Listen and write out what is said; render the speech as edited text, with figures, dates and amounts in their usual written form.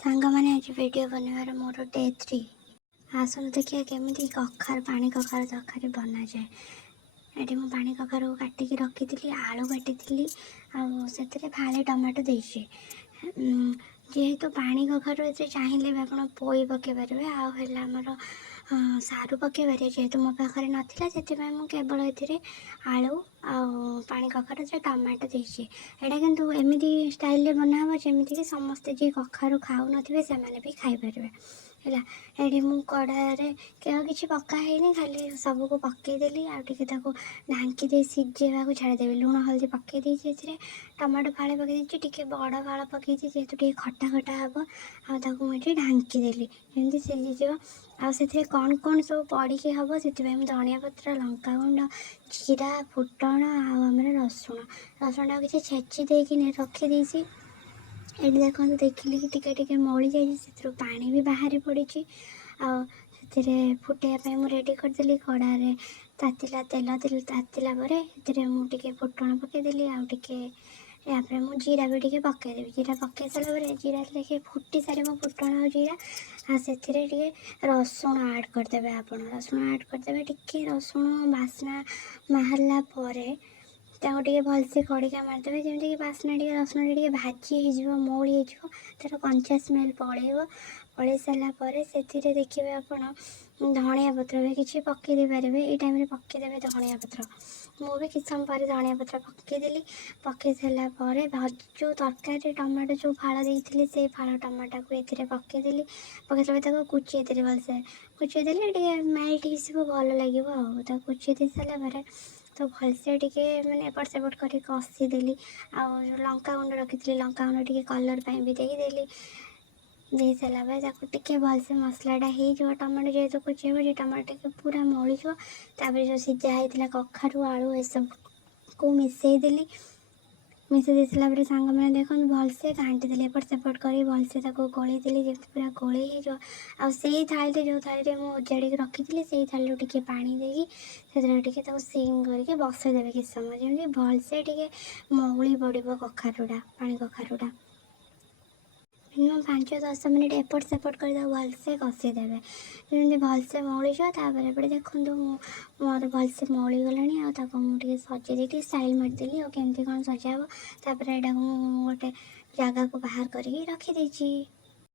ସାଙ୍ଗମାନେ ଆଜି ଭିଡ଼ିଓ ବନେଇବାର ମୋର ଡେ 3। ଆସନ୍ତୁ ଦେଖିବା କେମିତି ପାଣି କଖାରୁ ତରକାରୀ ବନାଯାଏ। ଏଠି ମୁଁ ପାଣି କଖାରୁକୁ କାଟିକି ରଖିଥିଲି, ଆଳୁ କାଟିଥିଲି, ଆଉ ସେଥିରେ ଫାଳେ ଟମାଟୋ ଦେଇଛି। ଯେହେତୁ ପାଣି କଖାରୁ ଏଥିରେ ଚାହିଁଲେ ବି ଆପଣ ପୋଇ ପକାଇ ପାରିବେ, ଆଉ ହେଲା ଆମର ସାରୁ ପକାଇ ପାରିବେ। ଯେହେତୁ ମୋ ପାଖରେ ନଥିଲା ସେଥିପାଇଁ ମୁଁ କେବଳ ଏଥିରେ ଆଳୁ ଆଉ ପାଣି କଖାରୁ ଟମାଟୋ ଦେଇଛି। ଏଇଟା କିନ୍ତୁ ଏମିତି ଷ୍ଟାଇଲରେ ବନାହେବ ଯେମିତିକି ସମସ୍ତେ ଯିଏ କଖାରୁ ଖାଉନଥିବେ ସେମାନେ ବି ଖାଇପାରିବେ ହେଲା। ଏଠି ମୁଁ କଢ଼ାରେ କିଛି ପକା ହେଇନି, ଖାଲି ସବୁକୁ ପକାଇଦେଲି, ଆଉ ଟିକେ ତାକୁ ଢାଙ୍କି ଦେଇ ସିଝେଇବାକୁ ଛାଡ଼ିଦେବି। ଲୁଣ ହଳଦୀ ପକାଇ ଦେଇଛି, ଏଥିରେ ଟମାଟୋ ଫାଳେ ପକାଇ ଦେଇଛି, ଟିକେ ବଡ଼ ଫାଳ ପକାଇଛି ଯେହେତୁ ଟିକେ ଖଟା ଖଟା ହେବ। ଆଉ ତାକୁ ମୁଁ ଏଠି ଢାଙ୍କି ଦେଲି ଯେମିତି ସିଝିଯିବ। ଆଉ ସେଥିରେ କ'ଣ କ'ଣ ସବୁ ପଡ଼ିକି ହେବ ସେଥିପାଇଁ ମୁଁ ଧନିଆ ପତ୍ର, ଲଙ୍କାଗୁଣ୍ଡ, ଜିରା, ଫୁଟଣ ଆଉ ଆମର ରସୁଣଟାକୁ କିଛି ଛେଚି ଦେଇକି ରଖିଦେଇଛି। ଏଠି ଦେଖନ୍ତୁ, ଦେଖିଲି କି ଟିକେ ଟିକେ ମଳି ଯାଇଛି, ସେଥିରୁ ପାଣି ବି ବାହାରି ପଡ଼ିଛି। ଆଉ ସେଥିରେ ଫୁଟାଇବା ପାଇଁ ମୁଁ ରେଡ଼ି କରିଦେଲି। କଢ଼ାରେ ତାତିଲା ତେଲ ତାତିଲା ପରେ ସେଥିରେ ମୁଁ ଟିକେ ଫୁଟଣ ପକାଇଦେଲି, ଆଉ ଟିକେ ତାପରେ ମୁଁ ଜିରା ବି ଟିକେ ପକାଇଦେବି। ଜିରା ପକାଇ ସାରିଲା ପରେ ଜିରା ଟିକେ ଫୁଟି ସାରିବ, ଫୁଟଣ ଆଉ ଜିରା, ଆଉ ସେଥିରେ ଟିକେ ରସୁଣ ଆଡ଼୍ କରିଦେବେ। ଆପଣ ରସୁଣ ଆଡ଼୍ କରିଦେବେ। ଟିକେ ରସୁଣ ବାସ୍ନା ବାହାରିଲା ପରେ ତାକୁ ଟିକେ ଭଲସେ ଖଡ଼ିକା ମାରିଦେବେ, ଯେମିତିକି ବାସ୍ନା ଟିକେ ରସୁଣଟା ଟିକେ ଭାଜି ହେଇଯିବ, ମଉଳି ହେଇଯିବ, ତା'ର କଞ୍ଚା ସ୍ମେଲ୍ ପଳେଇବ। ପଳେଇ ସାରିଲା ପରେ ସେଥିରେ ଦେଖିବେ ଆପଣ ଧନିଆ ପତ୍ର ବି କିଛି ପକାଇ ଦେଇପାରିବେ। ଏଇ ଟାଇମ୍ରେ ପକାଇଦେବେ ଧନିଆ ପତ୍ର। ମୁଁ ବି କିଛି ସମୟ ପରେ ଧନିଆ ପତ୍ର ପକାଇଦେଲି। ପକାଇ ସାରିଲା ପରେ ଯେଉଁ ତରକାରୀରେ ଟମାଟୋ ଯେଉଁ ଫାଳ ଦେଇଥିଲି ସେଇ ଫାଳ ଟମାଟୋକୁ ଏଥିରେ ପକାଇଦେଲି। ପକାଇ ସାରିଲା ପରେ ତାକୁ କୁଚେଇ ଦେଲି, ଭଲସେ କୁଚେଇ ଦେଲେ ଟିକେ ମେଲ୍ଟ ହେଇଯିବ, ଭଲ ଲାଗିବ। ଆଉ ତାକୁ କୁଚେଇ ଦେଇ ସାରିଲା ପରେ ତ ଭଲସେ ଟିକେ ଏପଟ ସେପଟ କରି କଷିଦେଲି। ଆଉ ଲଙ୍କାଗୁଣ୍ଡ ରଖିଥିଲି, ଲଙ୍କାଗୁଣ୍ଡ ଟିକେ କଲର୍ ପାଇଁ ବି ଦେଇଦେଲି। ଦେଇ ସାରିଲା ପରେ ତାକୁ ଟିକେ ଭଲସେ ମସଲାଟା ହେଇଯିବ। ଟମାଟୋ ଯେହେତୁ କୁଚେଇବ, ଯେ ଟମାଟୋ ଟିକେ ପୁରା ମଳିଯିବ। ତାପରେ ଯେଉଁ ସିଝା ହେଇଥିଲା କଖାରୁ, ଆଳୁ ଏସବୁକୁ ମିଶାଇ ଦେଇ ସାରିଲା ପରେ ସାଙ୍ଗମାନେ ଦେଖନ୍ତୁ ଭଲସେ ଘାଣ୍ଟି ଦେଲି, ଏପଟ ସେପଟ କରି ଭଲସେ ତାକୁ ଗୋଳେଇ ଦେଲି ଯେମିତି ପୁରା ଗୋଳେଇ ହେଇଯିବ। ଆଉ ସେଇ ଥାଳିରେ ଯେଉଁ ଥାଳିରେ ମୁଁ ଓଜାଡ଼ିକି ରଖିଥିଲି ସେଇ ଥାଳିରୁ ଟିକେ ପାଣି ଦେଇକି ସେଥିରେ ଟିକେ ତାକୁ ସିମ୍ କରିକି ବସାଇଦେବେ କିଛି ସମୟ, ଯେମିତି ଭଲସେ ଟିକେ ମଉଳି ପଡ଼ିବ ପାଣି କଖାରୁଟା। ମିନିମମ୍ 5-10 ମିନିଟ୍ ଏପଟ ସେପଟ କରି ତାକୁ ଭଲସେ କଷିଦେବେ, ଯେମିତି ଭଲସେ ମଉଳିଯିବ। ତାପରେ ଏପଟେ ଦେଖନ୍ତୁ ମୋର ଭଲସେ ମଉଳିଗଲାଣି। ଆଉ ତାକୁ ମୁଁ ଟିକେ ସଜେଇ ଦେଇକି ଷ୍ଟାଇଲ୍ ମାରିଦେଲି। ଆଉ କେମିତି କ'ଣ ସଜା ହେବ, ତାପରେ ଏଇଟାକୁ ମୁଁ ଗୋଟେ ଜାଗାକୁ ବାହାର କରିକି ରଖିଦେଇଛି।